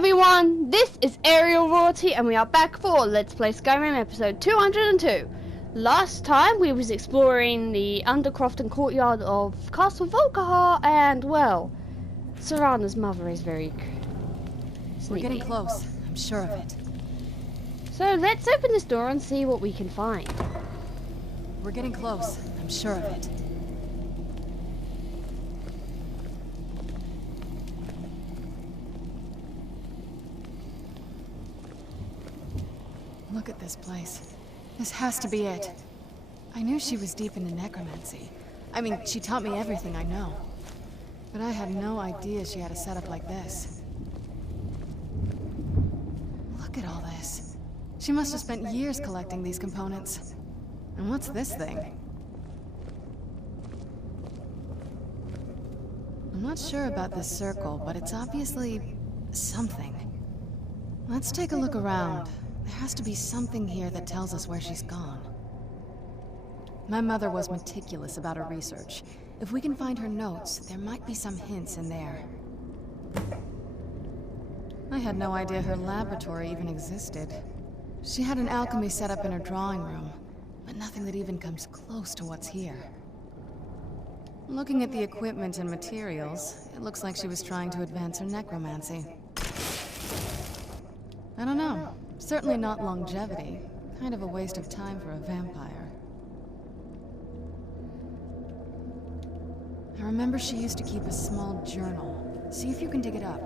everyone, this is Aerial Royalty and we are back for Let's Play Skyrim episode 202. Last time we was exploring the undercroft and courtyard of Castle Volkihar and, well, Serana's mother is very sneaky. We're getting close, I'm sure of it. So let's open this door and see what we can find. We're getting close, I'm sure of it. Look at this place. This has to be it. I knew she was deep into necromancy. I mean, she taught me everything I know. But I had no idea she had a setup like this. Look at all this. She must have spent years collecting these components. And what's this thing? I'm not sure about this circle, but it's obviously something. Let's take a look around. There has to be something here that tells us where she's gone. My mother was meticulous about her research. If we can find her notes, there might be some hints in there. I had no idea her laboratory even existed. She had an alchemy set up in her drawing room, but nothing that even comes close to what's here. Looking at the equipment and materials, it looks like she was trying to advance her necromancy. I don't know. Certainly not longevity. Kind of a waste of time for a vampire. I remember she used to keep a small journal. See if you can dig it up.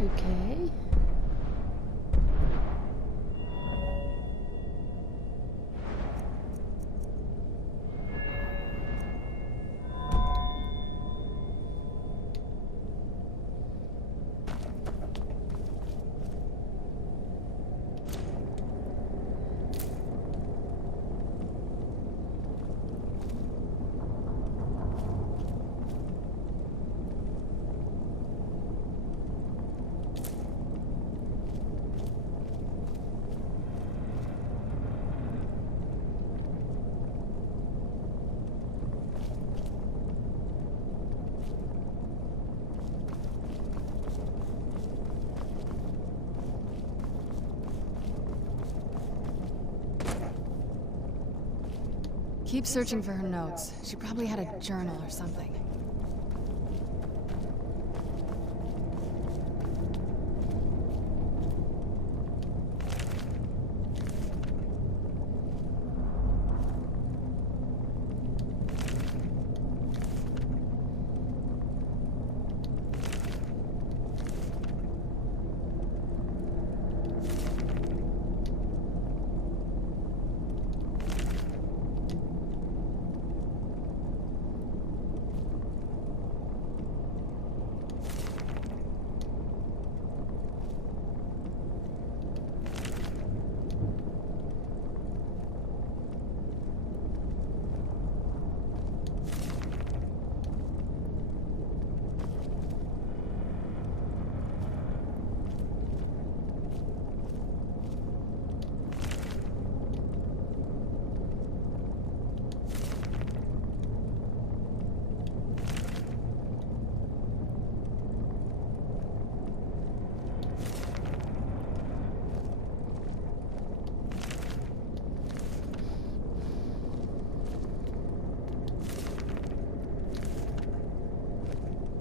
Okay. Keep searching for her notes. She probably had a journal or something.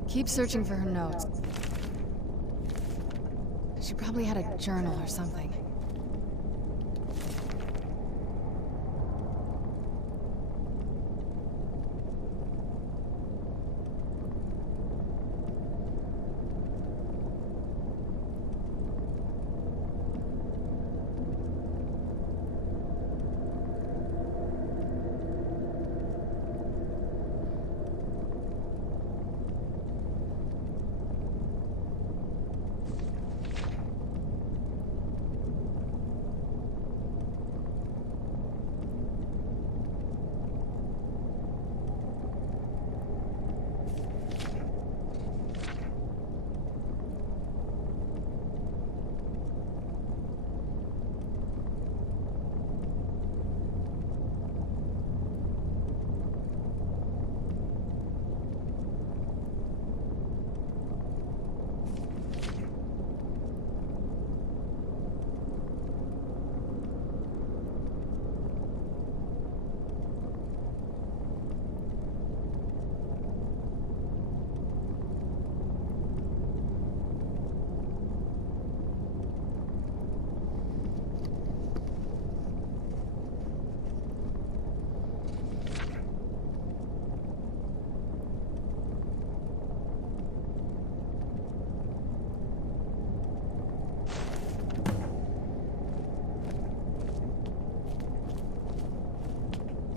Keep searching for her notes. She probably had a journal or something.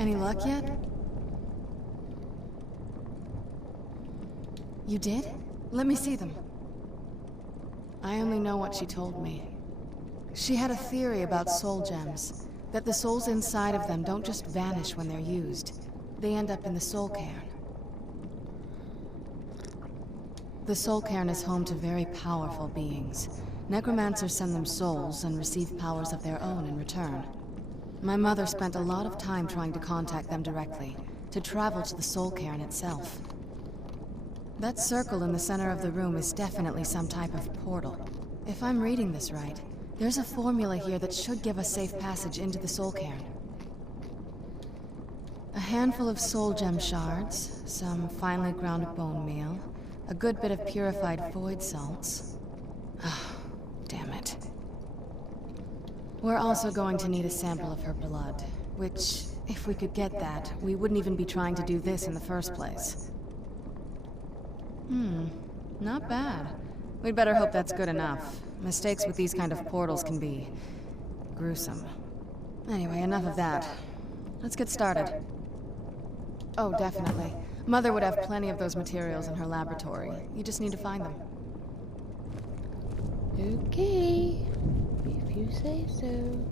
Any luck yet? You did? Let me see them. I only know what she told me. She had a theory about soul gems, that the souls inside of them don't just vanish when they're used. They end up in the soul cairn. The soul cairn is home to very powerful beings. Necromancers send them souls and receive powers of their own in return. My mother spent a lot of time trying to contact them directly, to travel to the soul cairn itself. That circle in the center of the room is definitely some type of portal. If I'm reading this right, there's a formula here that should give us safe passage into the soul cairn. A handful of soul gem shards, some finely ground bone meal, a good bit of purified void salts. Ah, damn it. We're also going to need a sample of her blood, which, if we could get that, we wouldn't even be trying to do this in the first place. Not bad. We'd better hope that's good enough. Mistakes with these kind of portals can be gruesome. Anyway, enough of that. Let's get started. Oh, definitely. Mother would have plenty of those materials in her laboratory. You just need to find them. Okay, if you say so.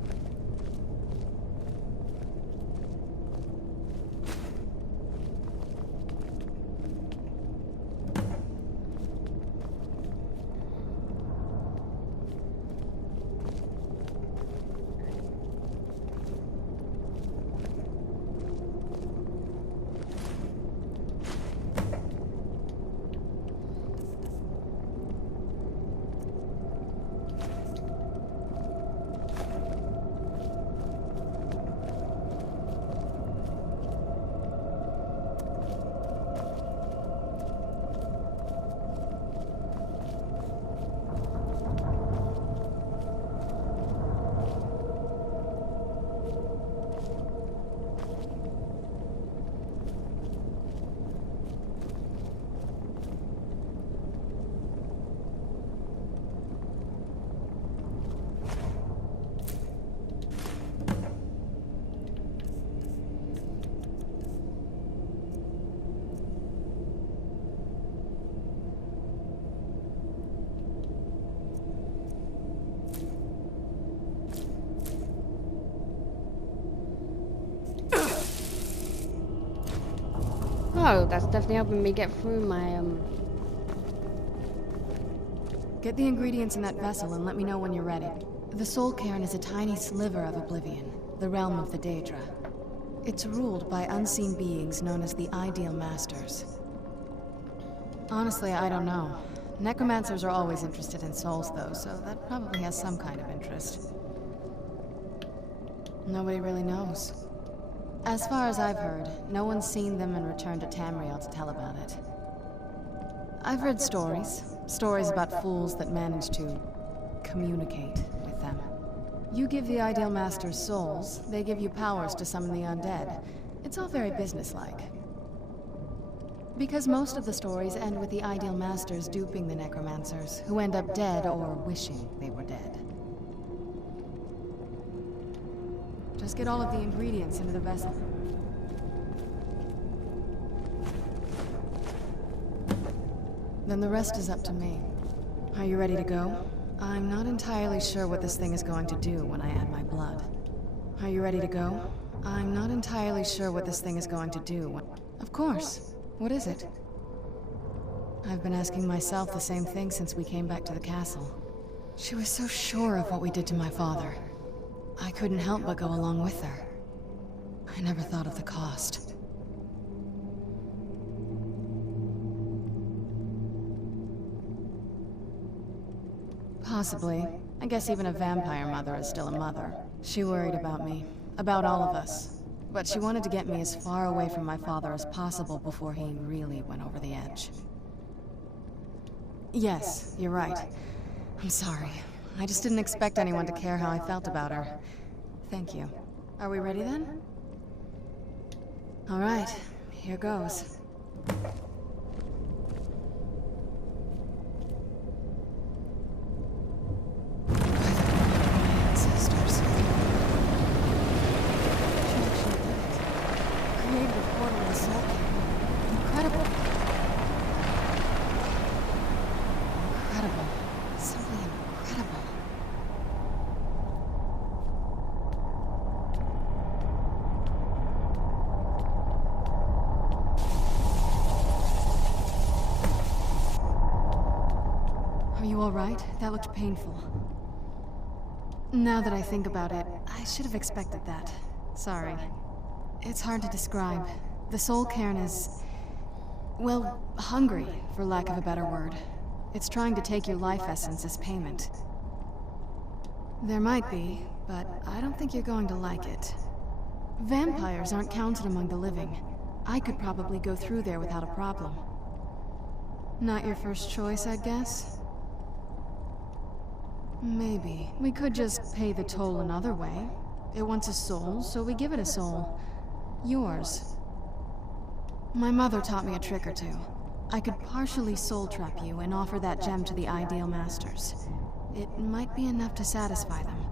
Oh, that's definitely helping me get through my, Get the ingredients in that vessel and let me know when you're ready. The Soul Cairn is a tiny sliver of Oblivion, the realm of the Daedra. It's ruled by unseen beings known as the Ideal Masters. Honestly, I don't know. Necromancers are always interested in souls, though, so that probably has some kind of interest. Nobody really knows. As far as I've heard, no one's seen them and returned to Tamriel to tell about it. I've heard stories. Stories about fools that manage to communicate with them. You give the Ideal Masters souls, they give you powers to summon the undead. It's all very businesslike. Because most of the stories end with the Ideal Masters duping the Necromancers, who end up dead or wishing they were dead. Just get all of the ingredients into the vessel. Then the rest is up to me. Are you ready to go? I'm not entirely sure what this thing is going to do when I add my blood. Are you ready to go? I'm not entirely sure what this thing is going to do when... Of course. What is it? I've been asking myself the same thing since we came back to the castle. She was so sure of what we did to my father. I couldn't help but go along with her. I never thought of the cost. Possibly. I guess even a vampire mother is still a mother. She worried about me. About all of us. But she wanted to get me as far away from my father as possible before he really went over the edge. Yes, you're right. I'm sorry. I just didn't expect anyone to care how I felt about her. Thank you. Are we ready then? All right, here goes. All right, that looked painful. Now that I think about it, I should have expected that. Sorry. It's hard to describe. The Soul Cairn is... well, hungry, for lack of a better word. It's trying to take your life essence as payment. There might be, but I don't think you're going to like it. Vampires aren't counted among the living. I could probably go through there without a problem. Not your first choice, I guess? Maybe. We could just pay the toll another way. It wants a soul, so we give it a soul. Yours. My mother taught me a trick or two. I could partially soul trap you and offer that gem to the Ideal Masters. It might be enough to satisfy them.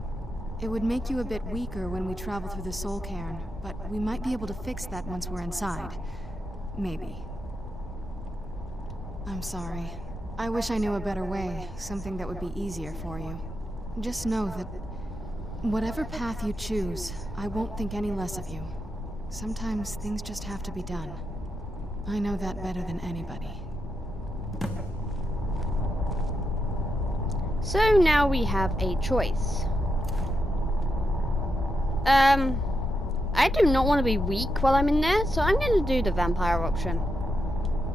It would make you a bit weaker when we travel through the Soul Cairn, but we might be able to fix that once we're inside. Maybe. I'm sorry. I wish I knew a better way, something that would be easier for you. Just know that whatever path you choose, I won't think any less of you. Sometimes things just have to be done. I know that better than anybody. So now we have a choice. I do not want to be weak while I'm in there, so I'm going to do the vampire option.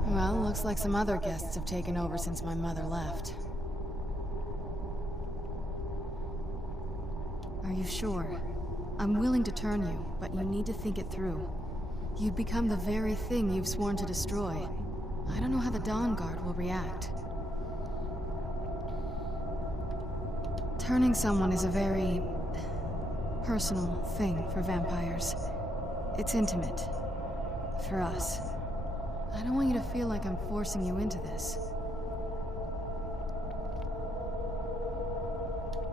Well, looks like some other guests have taken over since my mother left. Are you sure? I'm willing to turn you, but you need to think it through. You'd become the very thing you've sworn to destroy. I don't know how the Dawn Guard will react. Turning someone is a very... personal thing for vampires. It's intimate. For us. I don't want you to feel like I'm forcing you into this.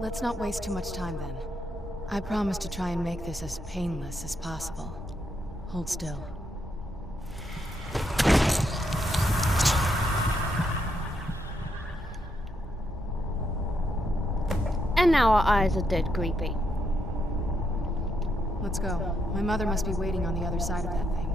Let's not waste too much time then. I promise to try and make this as painless as possible. Hold still. And now our eyes are dead creepy. Let's go. My mother must be waiting on the other side of that thing.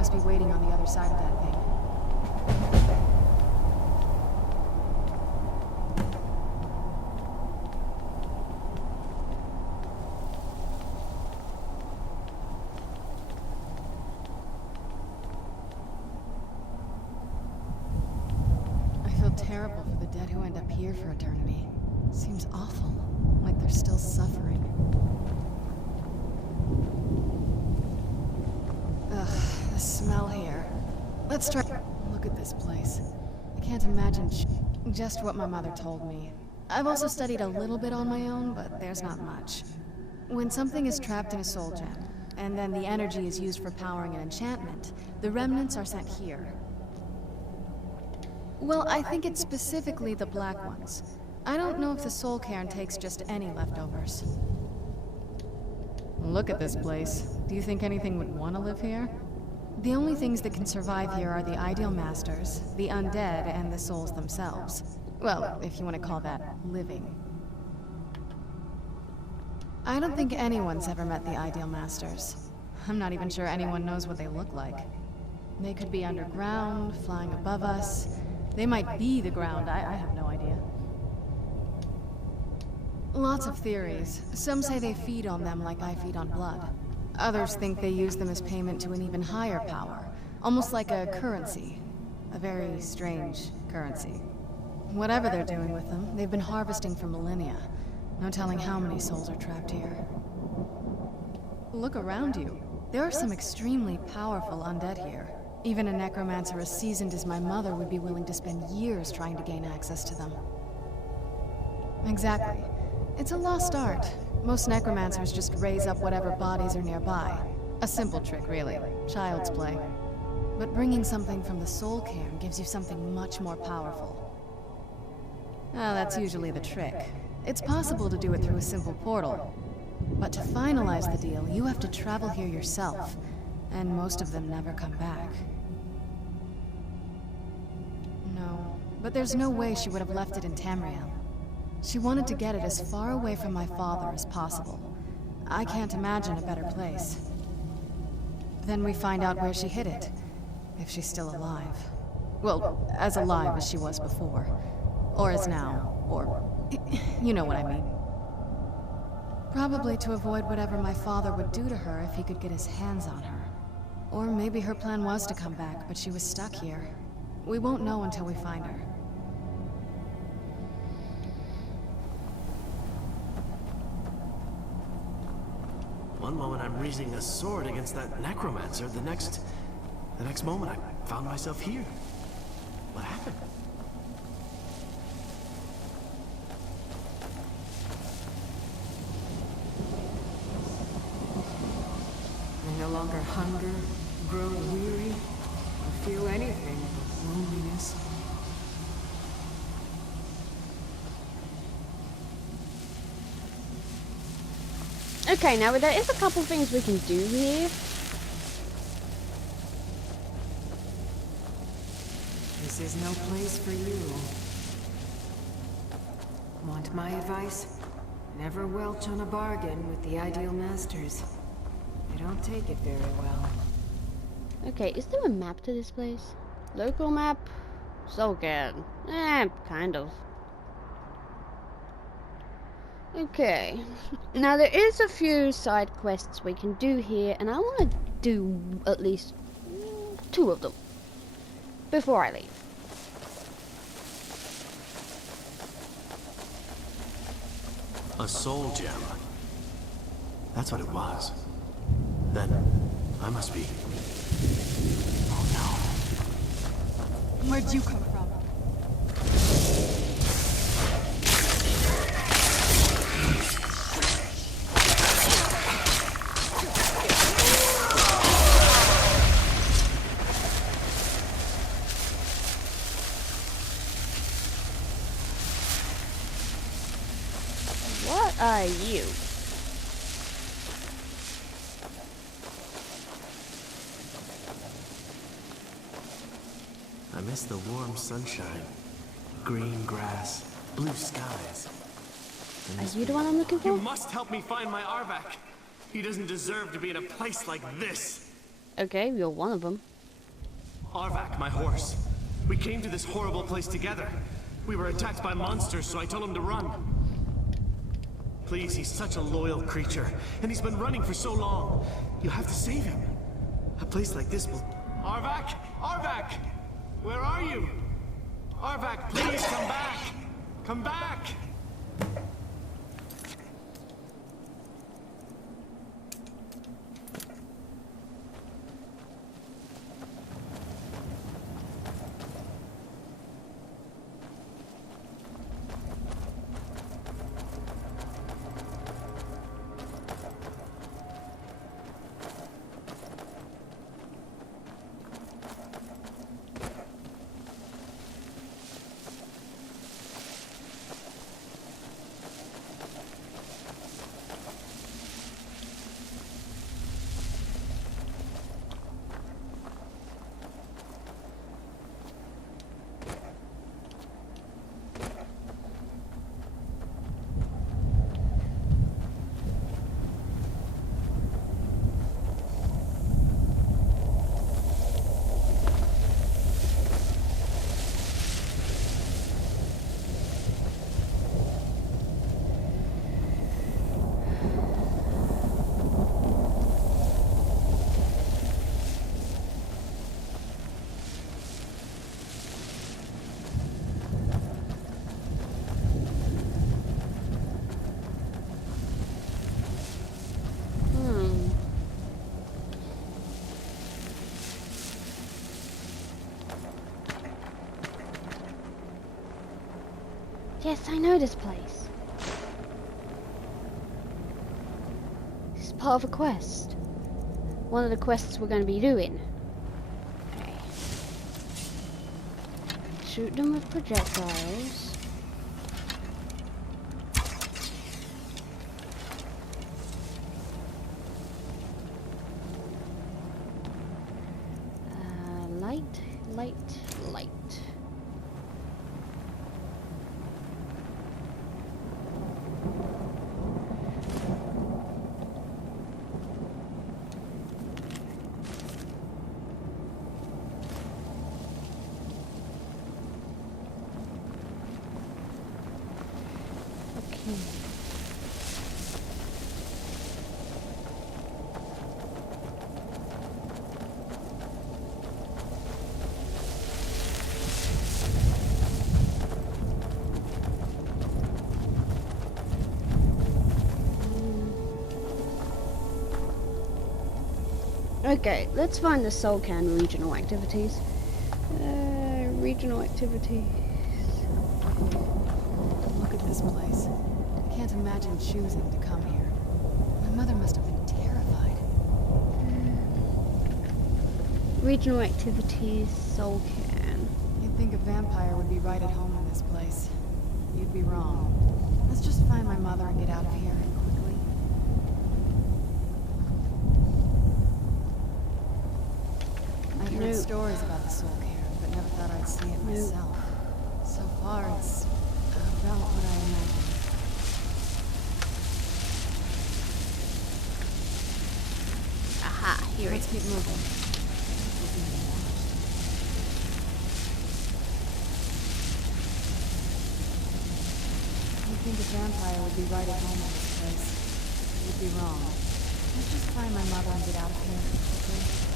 must be waiting on the other side of that thing. I feel terrible for the dead who end up here for eternity. Seems awful, like they're still suffering. Ugh, the smell here. Let's try. Look at this place. I can't imagine just what my mother told me. I've also studied a little bit on my own, but there's not much. When something is trapped in a soul gem, and then the energy is used for powering an enchantment, the remnants are sent here. Well, I think it's specifically the black ones. I don't know if the soul cairn takes just any leftovers. Look at this place. Do you think anything would want to live here? The only things that can survive here are the ideal masters, the undead, and the souls themselves. Well, if you want to call that living. I don't think anyone's ever met the ideal masters. I'm not even sure anyone knows what they look like. They could be underground, flying above us. They might be the ground, I have no idea. Lots of theories. Some say they feed on them like I feed on blood. Others think they use them as payment to an even higher power, almost like a currency. A very strange currency. Whatever they're doing with them, they've been harvesting for millennia. No telling how many souls are trapped here. Look around you. There are some extremely powerful undead here. Even a necromancer as seasoned as my mother would be willing to spend years trying to gain access to them. Exactly. It's a lost art. Most necromancers just raise up whatever bodies are nearby. A simple trick, really. Child's play. But bringing something from the soul cairn gives you something much more powerful. Ah, that's usually the trick. It's possible to do it through a simple portal. But to finalize the deal, you have to travel here yourself. And most of them never come back. No, but there's no way she would have left it in Tamriel. She wanted to get it as far away from my father as possible. I can't imagine a better place. Then we find out where she hid it. If she's still alive. Well, as alive as she was before. Or as now. Or... you know what I mean. Probably to avoid whatever my father would do to her if he could get his hands on her. Or maybe her plan was to come back, but she was stuck here. We won't know until we find her. One moment I'm raising a sword against that necromancer, the next moment I found myself here. What happened? I no longer hunger, grow weary, or feel anything but loneliness. Okay, now there is a couple things we can do here. This is no place for you. Want my advice? Never welch on a bargain with the ideal masters. They don't take it very well. Okay, is there a map to this place? Local map? So good. Kind of. Okay. Now there is a few side quests we can do here, and I want to do at least 2 of them before I leave. A soul gem. That's what it was. Then, I must be... oh no. Where'd you come from? What are you? I miss the warm sunshine, green grass, blue skies. Are you the one I'm looking You for? must help me find my Arvak. He doesn't deserve to be in a place like this. Okay, you're one of them. Arvak, my horse. We came to this horrible place together. We were attacked by monsters, so I told him to run. Please, he's such a loyal creature, and he's been running for so long. You have to save him. A place like this will... Arvak! Arvak! Where are you? Arvak, please come back! Come back! Yes, I know this place. This is part of a quest. One of the quests we're going to be doing. Okay. Shoot them with projectiles. Light. Okay, let's find the Soul Can regional activities. Regional activities. Look at this place. I can't imagine choosing to come here. My mother must have been terrified. Regional activities, Soul Can. You'd think a vampire would be right at home in this place. You'd be wrong. Let's just find my mother and get out of here quickly. I've heard stories about the Soul Cairn, but never thought I'd see it myself. So far, it's about what I imagined. Aha, here Let's it keep is. moving. You'd think a vampire would be right at home in this place. You'd be wrong. Let's just find my mother and get out of here quickly.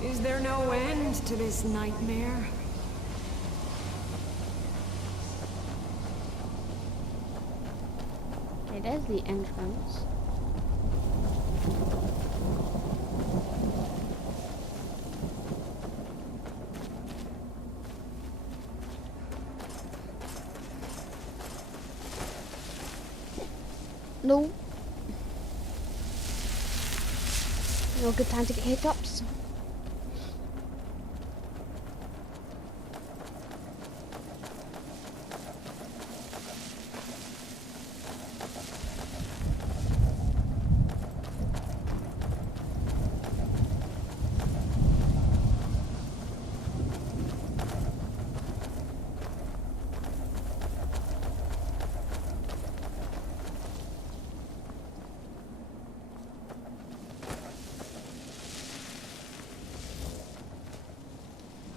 Is there no end to this nightmare? Okay, there's the entrance. No. No good time to get hiccups.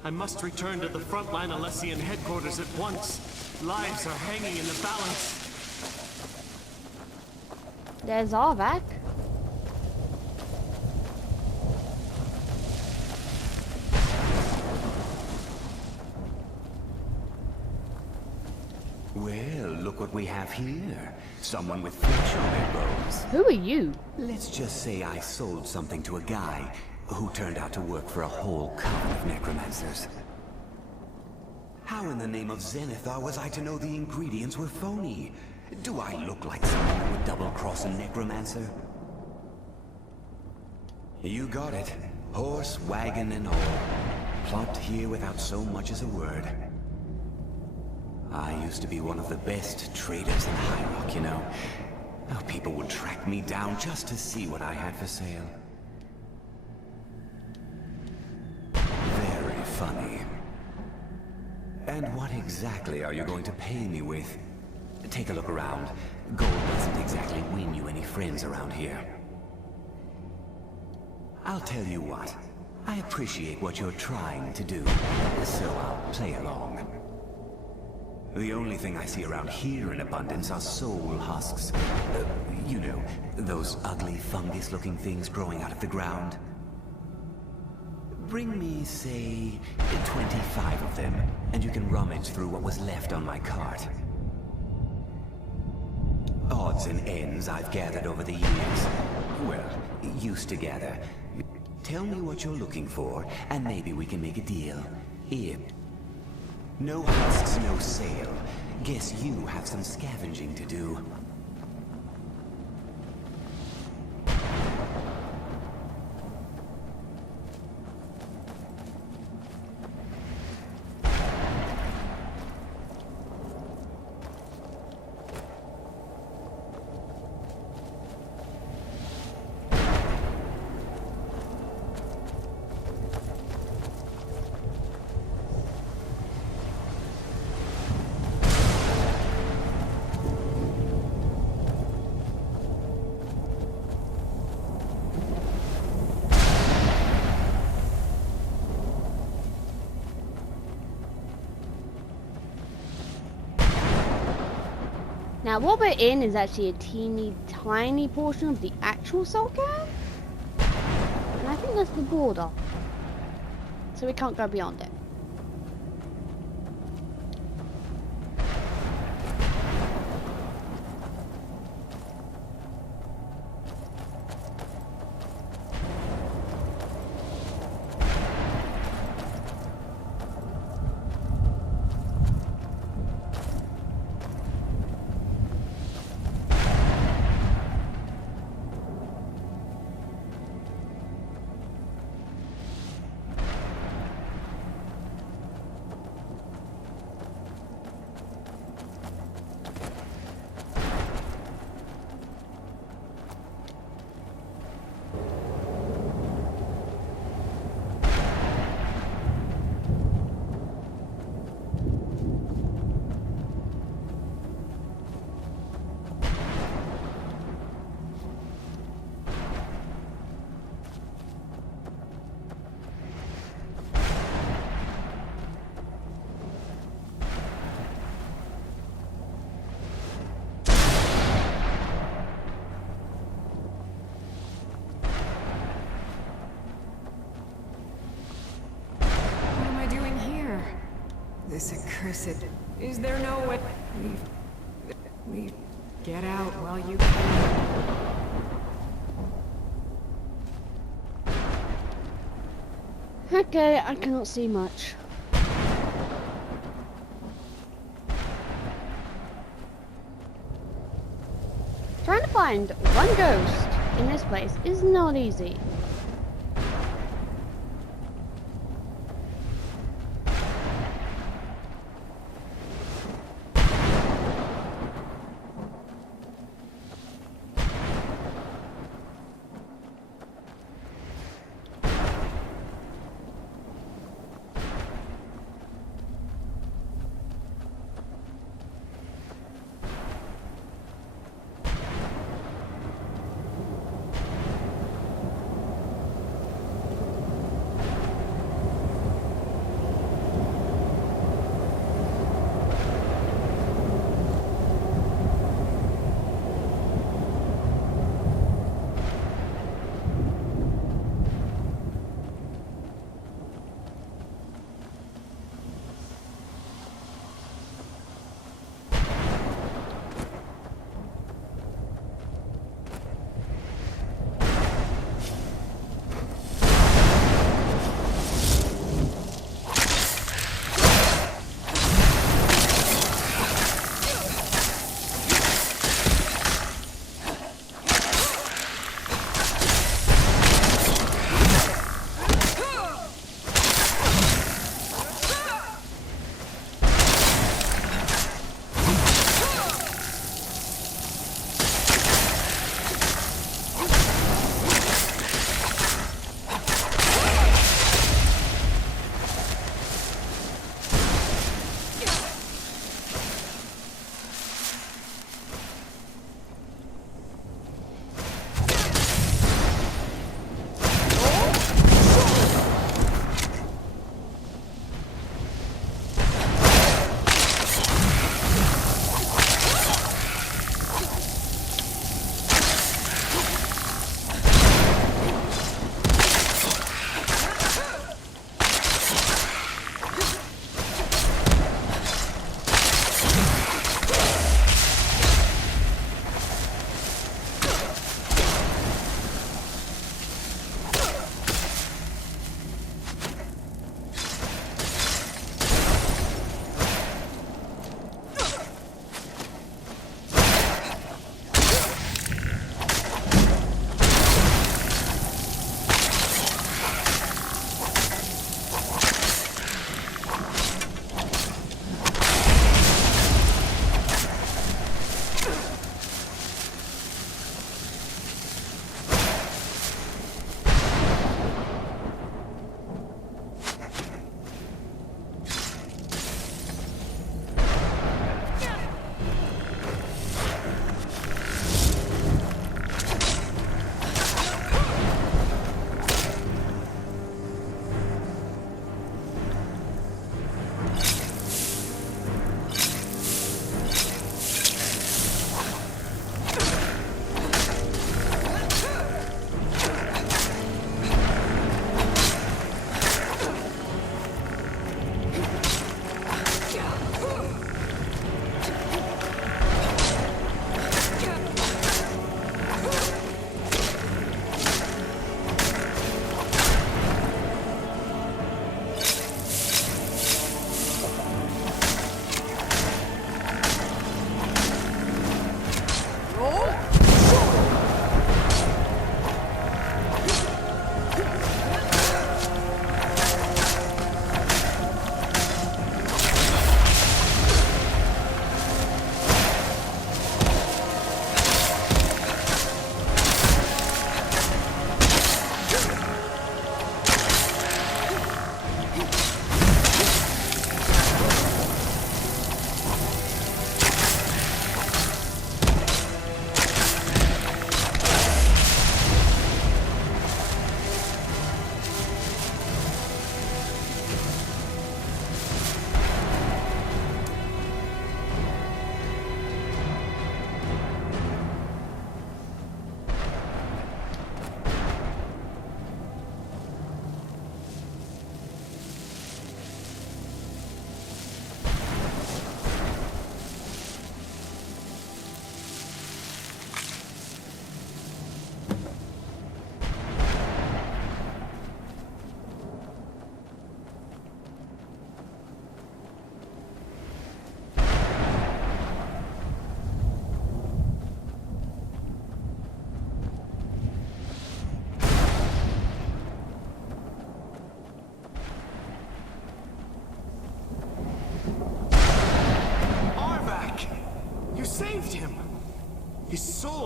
I must return to the frontline Alessian headquarters at once. Lives are hanging in the balance. There's Arvac. Well, look what we have here. Someone with flesh on their bones. Who are you? Let's just say I sold something to a guy who turned out to work for a whole coven of necromancers. How in the name of Zenithar was I to know the ingredients were phony? Do I look like someone who would double-cross a necromancer? You got it. Horse, wagon, and all. Plopped here without so much as a word. I used to be one of the best traders in High Rock, you know. How people would track me down just to see what I had for sale. Very funny. And what exactly are you going to pay me with? Take a look around. Gold doesn't exactly win you any friends around here. I'll tell you what. I appreciate what you're trying to do, so I'll play along. The only thing I see around here in abundance are soul husks. You know, those ugly fungus-looking things growing out of the ground. Bring me, say, 25 of them, and you can rummage through what was left on my cart. Odds and ends I've gathered over the years. Well, used to gather. Tell me what you're looking for, and maybe we can make a deal. Here. No husks, no sale. Guess you have some scavenging to do. Now what we're in is actually a teeny tiny portion of the actual salt can. And I think that's the border. So we can't go beyond it. This accursed... Is there no way... Leave... Get out while you can. Okay, I cannot see much. Trying to find one ghost in this place is not easy.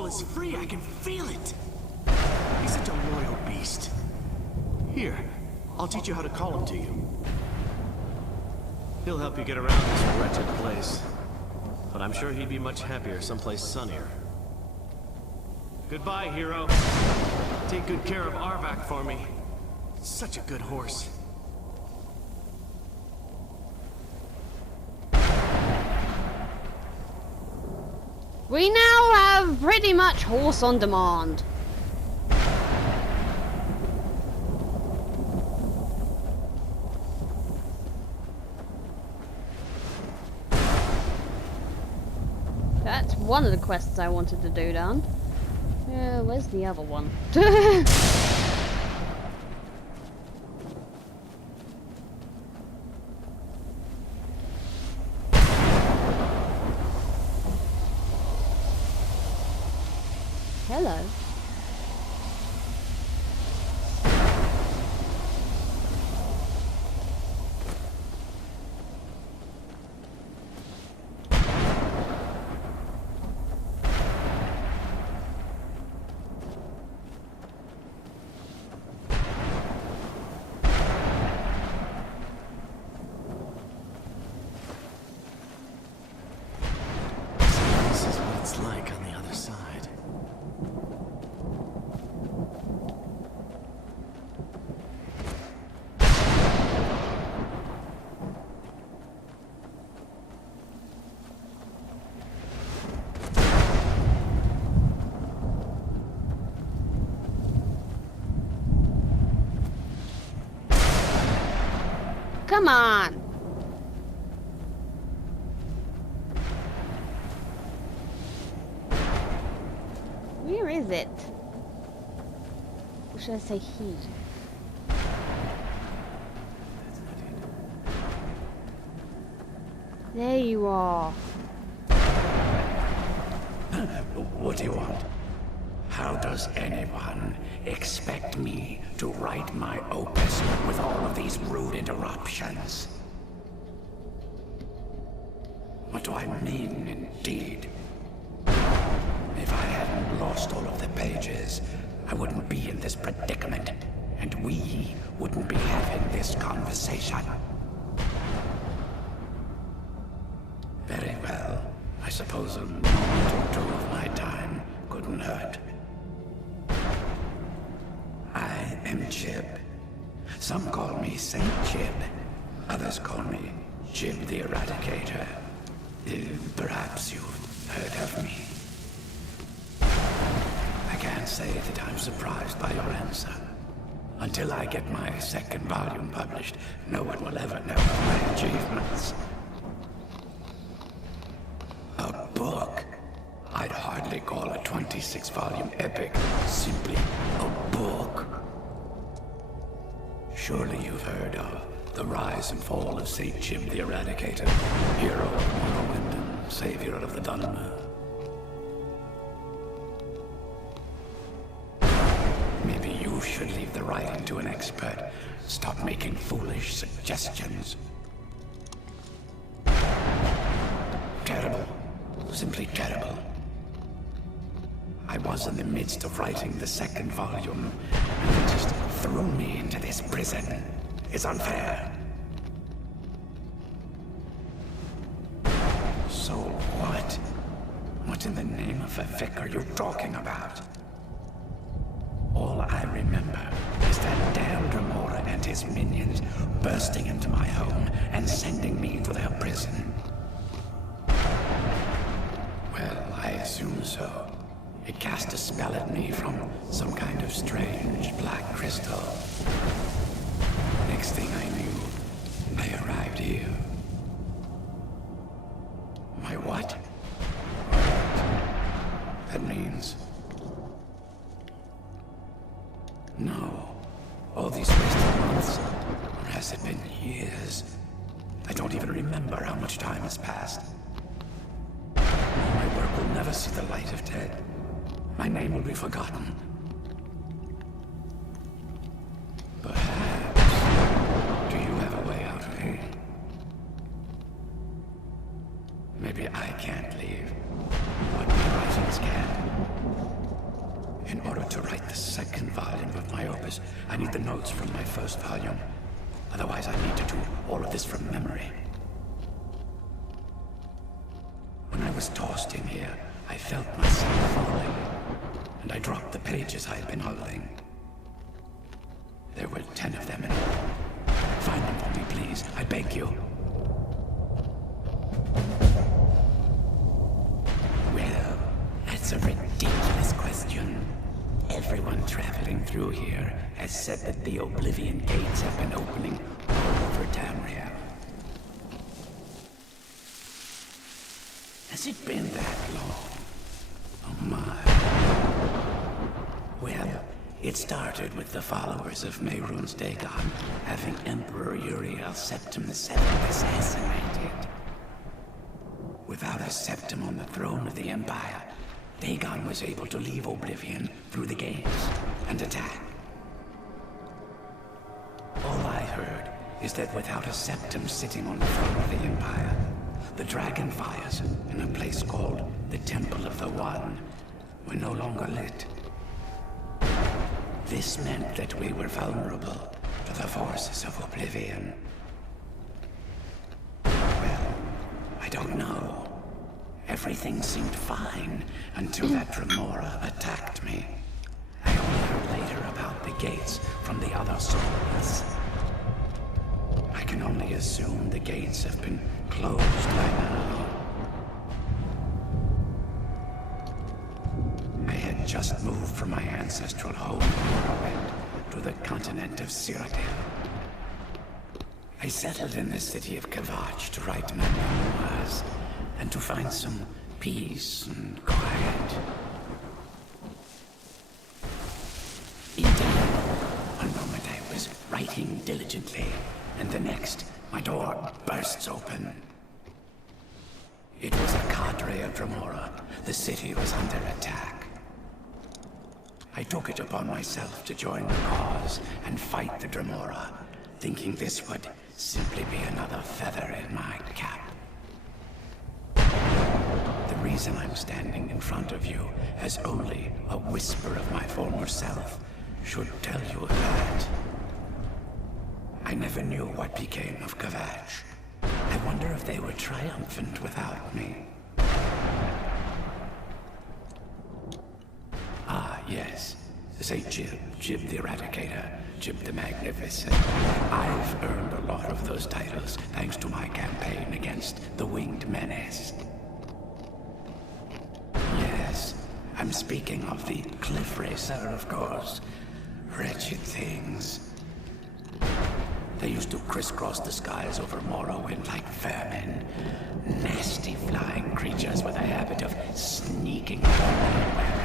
soul is free. I can feel it. He's such a loyal beast. Here, I'll teach you how to call him to you. He'll help you get around this wretched place. But I'm sure he'd be much happier someplace sunnier. Goodbye, hero. Take good care of Arvak for me. Such a good horse. We now have pretty much horse on demand. That's one of the quests I wanted to do done. Where's the other one? Hello. This is what it's like on the other side. Come on. Where is it? Or should I say he? There you are. What do you want? How does anyone expect me to write my opus with all of these rude interruptions? What do I mean, indeed? If I hadn't lost all of the pages, I wouldn't be in this predicament, and we wouldn't be having this conversation. Very well. I suppose a moment or two of my time couldn't hurt. I am Jib. Some call me Saint Jib. Others call me Jib the Eradicator. Perhaps you've heard of me. I can't say that I'm surprised by your answer. Until I get my second volume published, no one will ever know of my achievements. A book? I'd hardly call a 26-volume epic simply a book. Surely you've heard of the rise and fall of Saint Jib the Eradicator, hero of Morrowind and savior of the Dunmer. Maybe you should leave the writing to an expert. Stop making foolish suggestions. Terrible. Simply terrible. I was in the midst of writing the second volume, and they just threw me into this prison. It's unfair. So what? What in the name of a vicar are you talking about? All I remember is that damned Remora and his minions bursting into my home and sending me to their prison. Well, I assume so. It cast a spell at me from some kind of strange black crystal. Next thing I knew, I arrived here. My what? That means... No. All these wasted months, or has it been years? I don't even remember how much time has passed. My work will never see the light of day. My name will be forgotten. Perhaps... Do you have a way out of here? Maybe I can't leave, but my writings can. I need the notes from my first volume. Otherwise, I need to do all of this from memory. When I was tossed in here, I felt myself falling, and I dropped the pages I had been holding. There were 10 of them in all. Find them for me, please. I beg you. Well, that's a ridiculous question. Everyone traveling through here has said that the Oblivion Gates have been opening all over Tamriel. Has it been that long? Oh my. Well, it started with the followers of Mehrunes Dagon having Emperor Uriel Septim VII assassinated. Without a septim on the throne of the Empire, Dagon was able to leave Oblivion through the gates and attack. All I heard is that without a septim sitting on the throne of the Empire, the dragon fires in a place called the Temple of the One were no longer lit. This meant that we were vulnerable to the forces of Oblivion. Well, I don't know. Everything seemed fine until that Remora attacked me. I only heard later about the gates from the other souls. I can only assume the gates have been closed by now. I had just moved from my ancestral home in Morrowind to the continent of Cyrodiil. I settled in the city of Kvatch to write my memoirs and to find some peace and quiet. Indeed, one moment I was writing diligently, and the next, my door bursts open. It was a cadre of Dremora. The city was under attack. I took it upon myself to join the cause and fight the Dremora, thinking this would simply be another feather in my cap. The reason I'm standing in front of you as only a whisper of my former self should tell you that. I never knew what became of Kvatch. I wonder if they were triumphant without me. Ah, yes. Say Jib the Eradicator, Jib the Magnificent. I've earned a lot of those titles thanks to my campaign against the Winged Menace. Yes, I'm speaking of the Cliff Racer, of course. Wretched things. They used to crisscross the skies over Morrowind like vermin. Nasty flying creatures with a habit of sneaking unaware.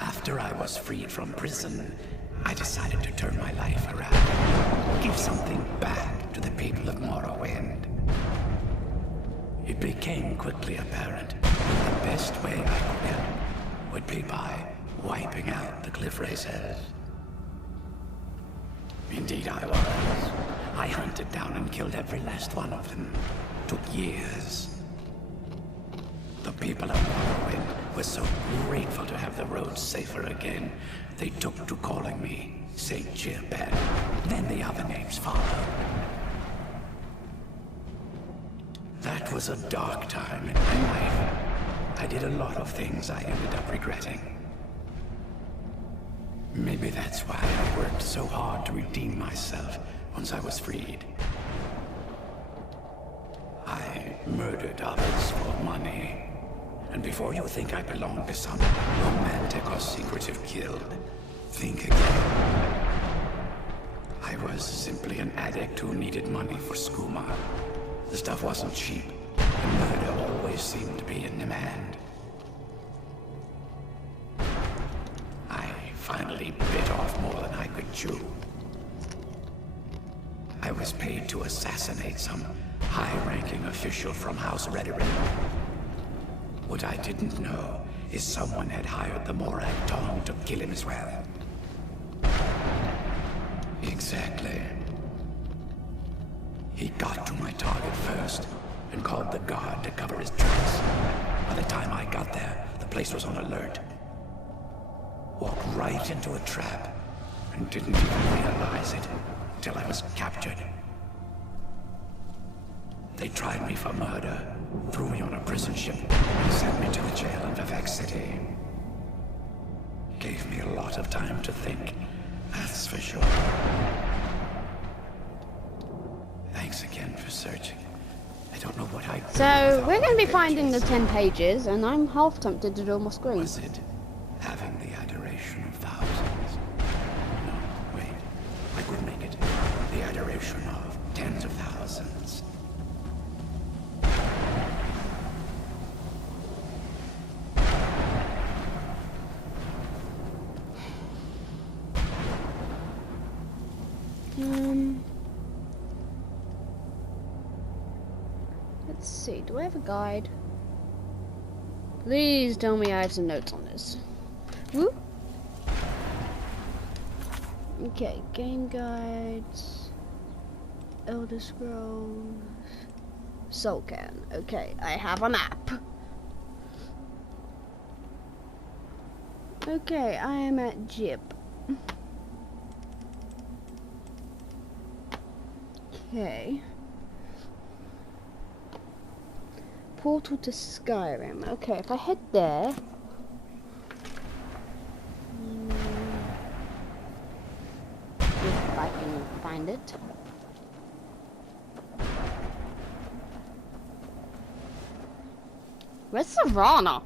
After I was freed from prison, I decided to turn my life around. Give something back to the people of Morrowind. It became quickly apparent that the best way I could help would be by wiping out the Cliff Racers. Indeed I was. I hunted down and killed every last one of them. Took years. The people of Morrowind were so grateful to have the roads safer again, they took to calling me Saint Jib, and then the other names followed. That was a dark time in my life. I did a lot of things I ended up regretting. Maybe that's why I worked so hard to redeem myself once I was freed. I murdered others for money. And before you think I belong to some romantic or secretive guild, think again. I was simply an addict who needed money for skooma. The stuff wasn't cheap, and murder always seemed to be in demand. I finally bit off more than I could chew. I was paid to assassinate some high-ranking official from House Redirin. What I didn't know is someone had hired the Morag Tong to kill him as well. Exactly. He got to my target first, and called the guard to cover his tracks. By the time I got there, the place was on alert. Walked right into a trap, and didn't even realize it till I was captured. They tried me for murder, threw me on a prison ship, and sent me to the jail in Vivek City. Gave me a lot of time to think, that's for sure. Thanks again for searching. I don't know what I'd do So, without we're going to be my finding the pages. 10 pages, and I'm half tempted to do on my screen. Was it having the adoration of thousands? No, wait. I could make it the adoration of tens of thousands. Let's see, do I have a guide? Please tell me I have some notes on this. Woo? Okay, game guides, Elder Scrolls, Soulcan. Okay, I have a map. Okay, I am at Jib. Okay. Portal to Skyrim. Okay, if I head there. If I can find it. Where's Savannah?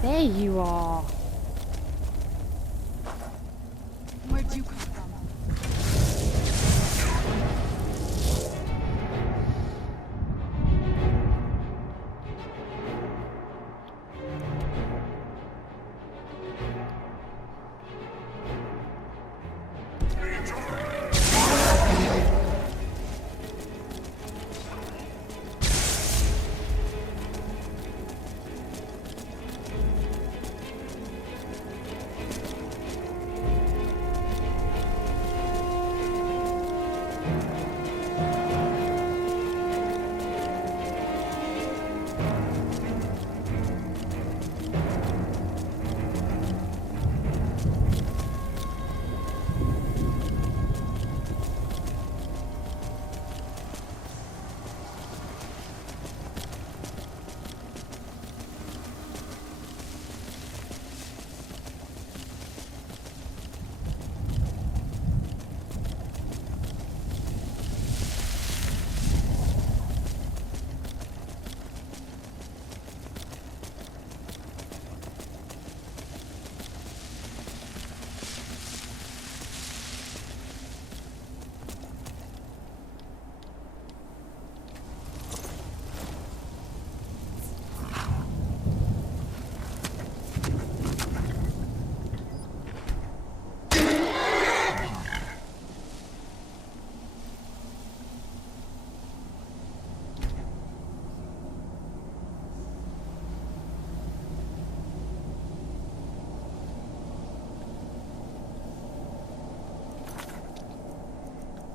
There you are. Where'd you come from?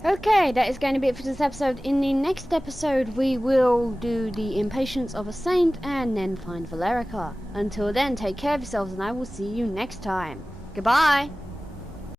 Okay, that is going to be it for this episode. In the next episode, we will do the Impatience of a Saint and then find Valerica. Until then, take care of yourselves and I will see you next time. Goodbye!